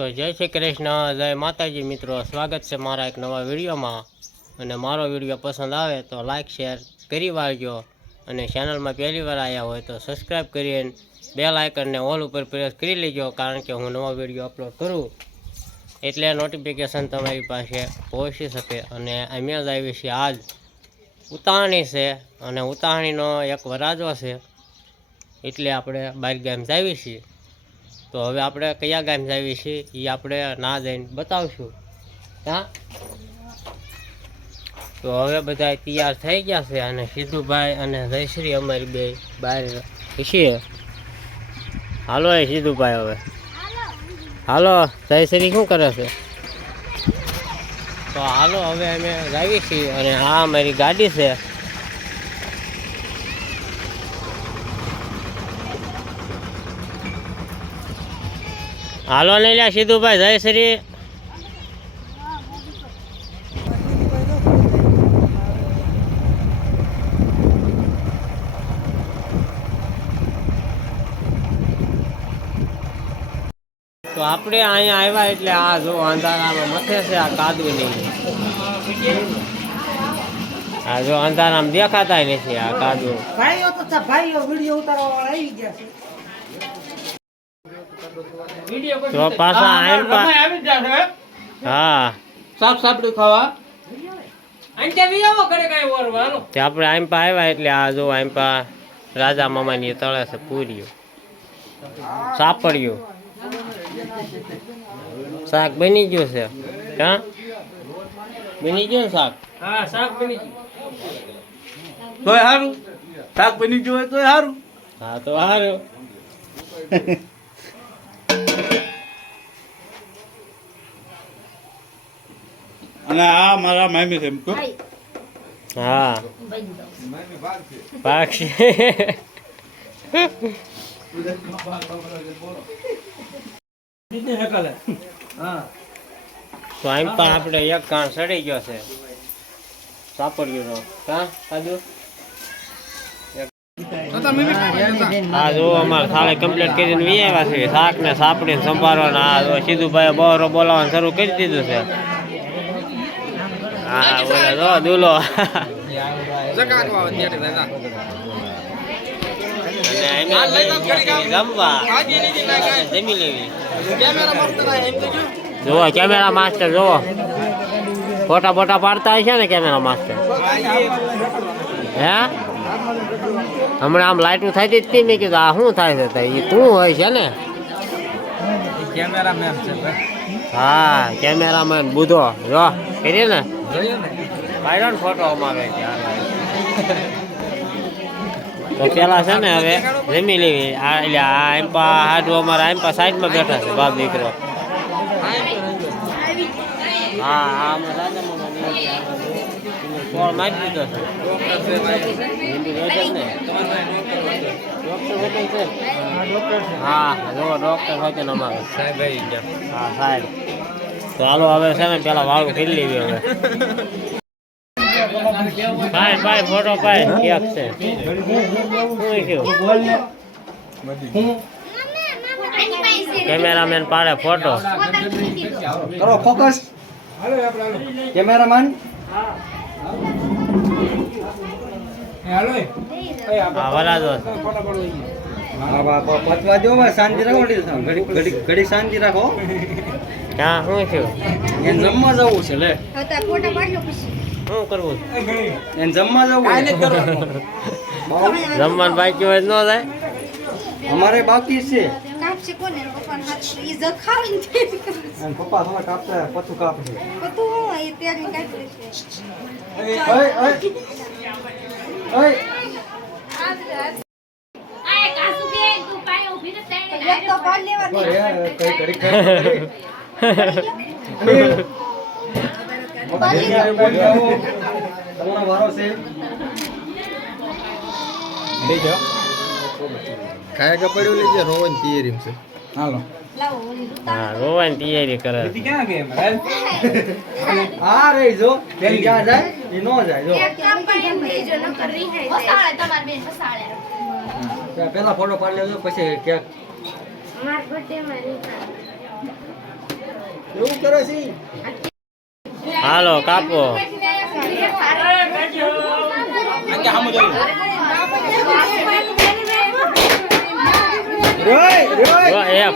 તો જય શ્રી કૃષ્ણ, જય માતાજી મિત્રો. સ્વાગત છે મારા એક નવા વિડીયોમાં. અને મારો વીડિયો પસંદ આવે તો લાઇક શેર કરી વાળજો. અને ચેનલમાં પહેલી વાર આવ્યા હોય તો સબસ્ક્રાઈબ કરીને બે લાઇકનને ઓલ ઉપર પ્રેસ કરી લેજો, કારણ કે હું નવા વીડિયો અપલોડ કરું. એટલે નોટિફિકેશન તમારી પાસે પહોંચી શકે અને અમે જ છીએ આજ. ઉતાણી છે અને ઉતાણીનો એક વરાજો છે. એટલે આપણે બહાર ગેમ્સ આવી છીએ. તો હવે આપણે કયા ગામ જાવી છીએ એ આપણે ના જઈને બતાવશું. હા? તો હવે બધા તૈયાર થઈ ગયા છે અને સિદ્ધુભાઈ અને જયશ્રી અમારી બે બહાર છીએ. હાલો એ સિદ્ધુભાઈ હવે. હાલો, જયશ્રી શું કરે છે? તો હાલો, હવે અમે જાવી છીએ અને આ અમારી ગાડી છે. હાલો નહીં લ્યા સીધુભાઈ જય શ્રી. તો આપણે અહીંયા આવ્યા એટલે આ જો અંધારામાં મથે છે, આ કાદવની આ જો અંધારામાં દેખાતા નથી આ કાદુ ભાઈઓ ભાઈઓ વીડિયો ઉતારવા આવી ગયા છે. તો પાછા આઈન પા હા? સાફ સાપડું ખાવા. તે આપણે આઈન પા આવ્યા એટલે આ જો આઈન પા રાજા મામાની તળે છે પૂરીઓ સાપડ્યો. શાક બની ગયું છે? હા? બની ગયું ને શાક? તોય સારું શાક બની ગયું હોય તોય સારું હા તો સારું અને આ મારા મામી છે. હા. પાક છે આમ પણ આપણે એક કાણ સડી ગયો છે. સાપડ્યું કા કાજુ આ જો અમારે થાળે કમ્પ્લીટ કરીને વી આવ્યા છે શાક ને સાપડી ને સંભારો ને આ જો સીધુભાઈ બહોરો બોલાવવાનું શરૂ કરી દીધું છે. હા બોલો જો દુલો જુઓ કેમેરા માસ્ટર જુઓ ફોટા ફોટા પાડતા હશે ને કેમેરા માસ્ટર હે હમણાં આમ લાઇટું થાય જ મેં કીધું આ શું થાય છે તો એ શું હોય છે ને હા કેમેરામેન બુધો જો કરીએ ને ને? ફોટો અમારે તો પેલા છે ને હવે જમી લેવી. આ એટલે આ એમ પા હાડું અમારા એમ પા સાઈડમાં બેઠા છે બાપ દીકરો. હા હા મારી દીધો છે? જ ને? ડોક્ટર હા જો ડોક્ટર અમારે અમારો હા સાહેબ. તો હાલો હવે છે ને પેલા વાળું કરી લેવી હવે. ભાઈ ભાઈ ફોટો ભાઈ ક્યાંક છે? શું થયું? કેમેરામેન પાડે ફોટો. કરો ફોકસ. કેમેરામેન. શાંતિ રાખો ઘડી શાંતિ રાખો. ક્યાં શું થયું? એને જમવા જવું છે લે. હતા ફોટા પાડ્યો પછી. શું કરવું? એને જમવા જવું છે. જમવાનું બાકી હોય ન જાય અમારે બાકી છે. કાપશે કોને? પપ્પાના હાથ ઈ જ ખાવે અને પપ્પા થોડા કાપતા પતું કાપશે. પતું હોય એ ત્યારે કાપી લેશે ઓય ઓય ઓય એક તો પાડ લેવા દે કઈ કઈ તમારો વારો છે. લેજે રોવન તૈયારી છે હાલો હા રોવાની તૈયારી કરે. આ રહી જો પેલી ક્યાં જાય એ નો જાય જો પેલા ફોટો પાડી લેજો પછી ક્યાંક માર બર્થડે માં રિહાઈ હાલો, કાપો.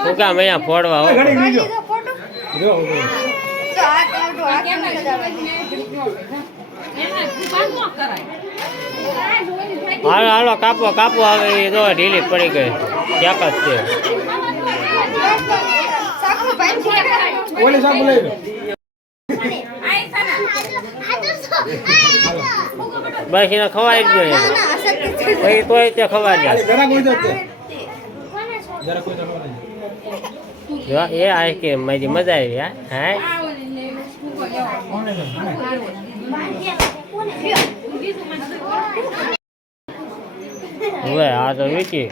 ફૂકા મૈયા ફોડવા હાલો હાલો, કાપો કાપો. હવે જો ઢીલી પડી ગઈ. ક્યાંક જ છે. ઓલી સાબુ લઈ લો બસ એને ખવાઈ જ જોઈએ પછી તોય તે ખવાઈ જાય જરા કોઈ જતે જરા કોઈ જતો. નહીં એ આઈસ્ક્રીમ મારી મજા આવી હા? હા? હવે આ તો વીકી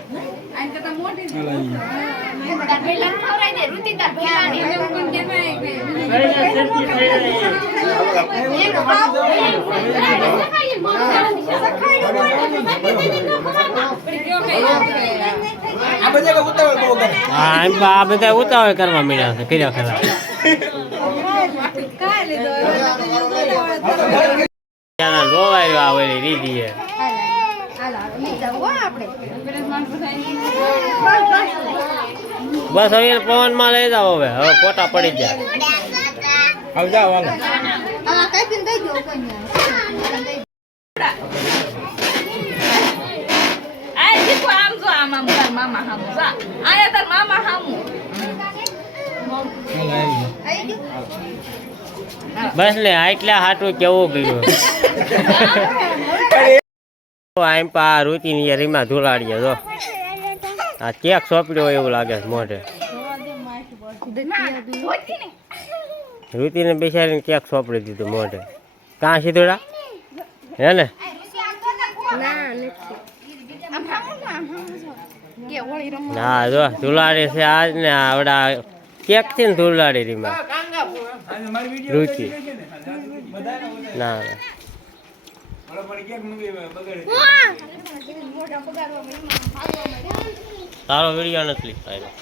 આ બધા કે ઉતાવળ બહુ કરે હા એમ તો આ બધા ઉતાવળ કરવા માંડ્યા છે કર્યા ખરા ત્યાંના રોવાય આ ઓલી રીધી છે બસ હવે પવન પવનમાં લઈ જાવ હવે. હવે ફોટા પડી જાય આવ જાઓ હાલો. બસ ને આટલા હાટું કેવું ગયું આમ પા આ રૂચિની રીમાં ધુલાડીએ જો. આ કેક સોંપડ્યો હોય એવું લાગે છે મોઢે. રૂચિને બેસાડીને કેક સોંપડી દીધું મોઢે. કાં સીધોડા હે ને? હા જો ધુલાડી છે આજ ને આવડા. કેકથી ને ધુલાડી રીમાં રુચિ. ના ના. તારો વીડિયો નથી આવ્યો.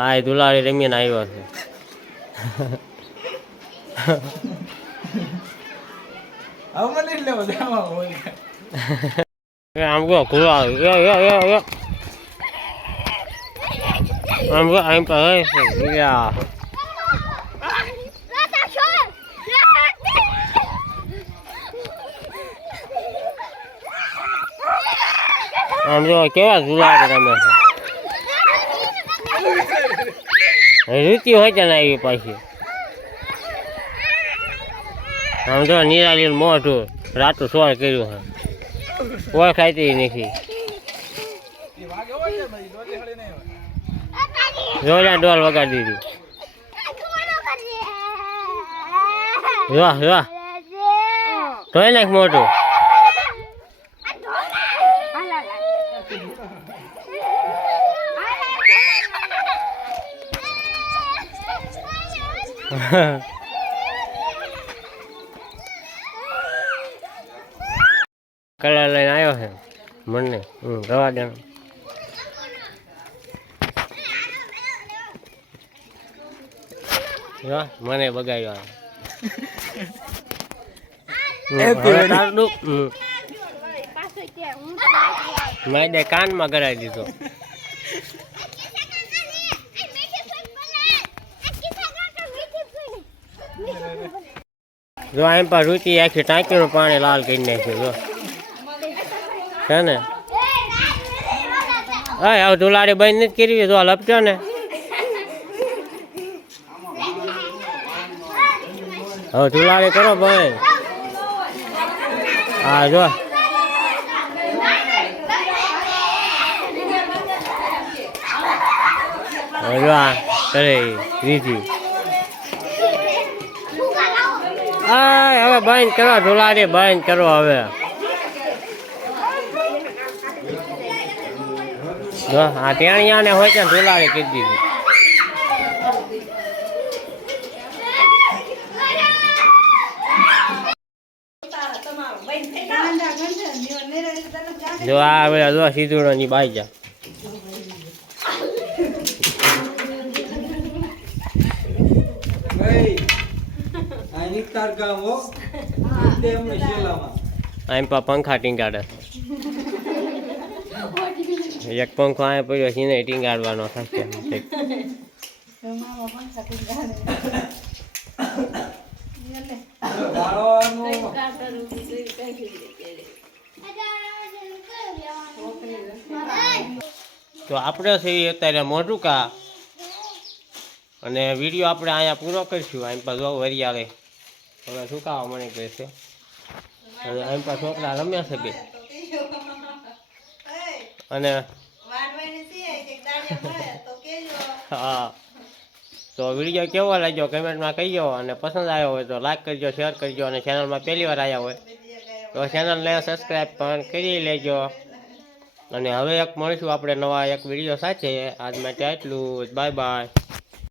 આ દુલાળી રમીને આવ્યો છે. આમ ગો ખુલ્લા આવ્યો આમ ગો આમ પર આમ જો કેવા ઝુલાડ રમે છે. રીતિ હોય ને આવી પાછી. આમ જો નિરાલી મોઢું રાતું સોળ કર્યું હા ઓળખાય તે નથી. જોડા ડોલ વગાડી દીધી. જો જો તોય નાખ મોટું કલર લઈને આવ્યો છે. મને હમ રવા દે જો મને બગાડ્યો મેં કાનમાં કરાવી દીધો. જો એમ પાસે રૂતી આખી ટાંકીનું પાણી લાલ કરી નાખ્યું, જો. છે ને? હા હવે ધુલાડી બંધ નથી કરી જો લપટ્યો ને. હવે ધુલાડી કરો બંધ હા, જો. જો આ કરે રીધી આ હવે બંધ કરો ધુલાડી બંધ કરો હવે. આ ટેણિયાને હોય છે કરી દીધી. જો, આ બધા જો સીધુડો ની બાઈ જા ભાઈ. નિસ્તાર ગામ શેલામાં. આમ પા પંખા ટીંગાડે. એક પંખો આ પડ્યો છે ને ટીંગાડવાનો થશે તો આપણે છીએ અત્યારે મોઢુકા. અને વીડિયો આપણે અહીંયા પૂરો કરીશું. આમ પાછો જો વરિયાળે. હવે સુકાવા મને કહે છે? અને એમ પા છોકરા રમ્યા છે બે. અને હા, તો વીડિયો કેવો લાગ્યો? કમેન્ટમાં કહીજો અને પસંદ આવ્યો હોય તો લાઈક કરજો શેર કરજો અને ચેનલમાં પહેલી વાર આવ્યા હોય તો ચેનલને સબસ્ક્રાઈબ પણ કરી લેજો. અને હવે એક મળીશું આપણે નવા એક વીડિયો સાથે. આજ માટે આટલું બાય બાય